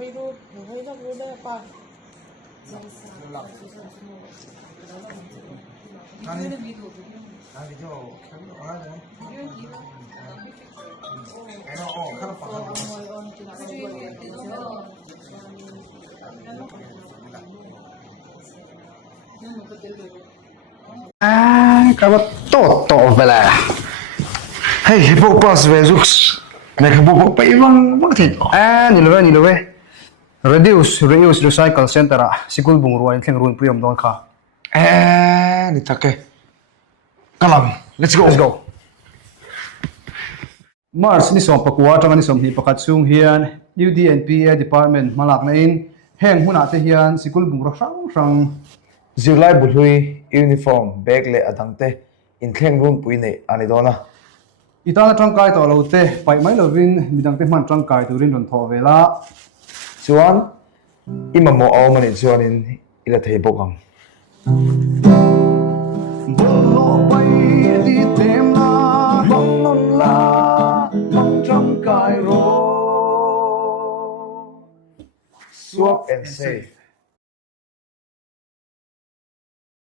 Cái bắt to về là hey bộ pass về giúp này cái bộ phải văng văng thịt nhìn love reduce recycle center sikul bung ruan theng run priom don kha đi take kalam let's go Mars ni som pakwa tang ni som hi pakat chung hian UDNPA department malak na in heng huna te hian sikul bung ro sang Zirlai bulhui uniform bag le adangte in thleng room puine ani dona itana tangkai to lo te pai mai lovin midang te man tangkai turin ron tho vela chuan imamo awmanin chuanin ila thei bokang bolo pai di temna non la mang tangkai ro swap and save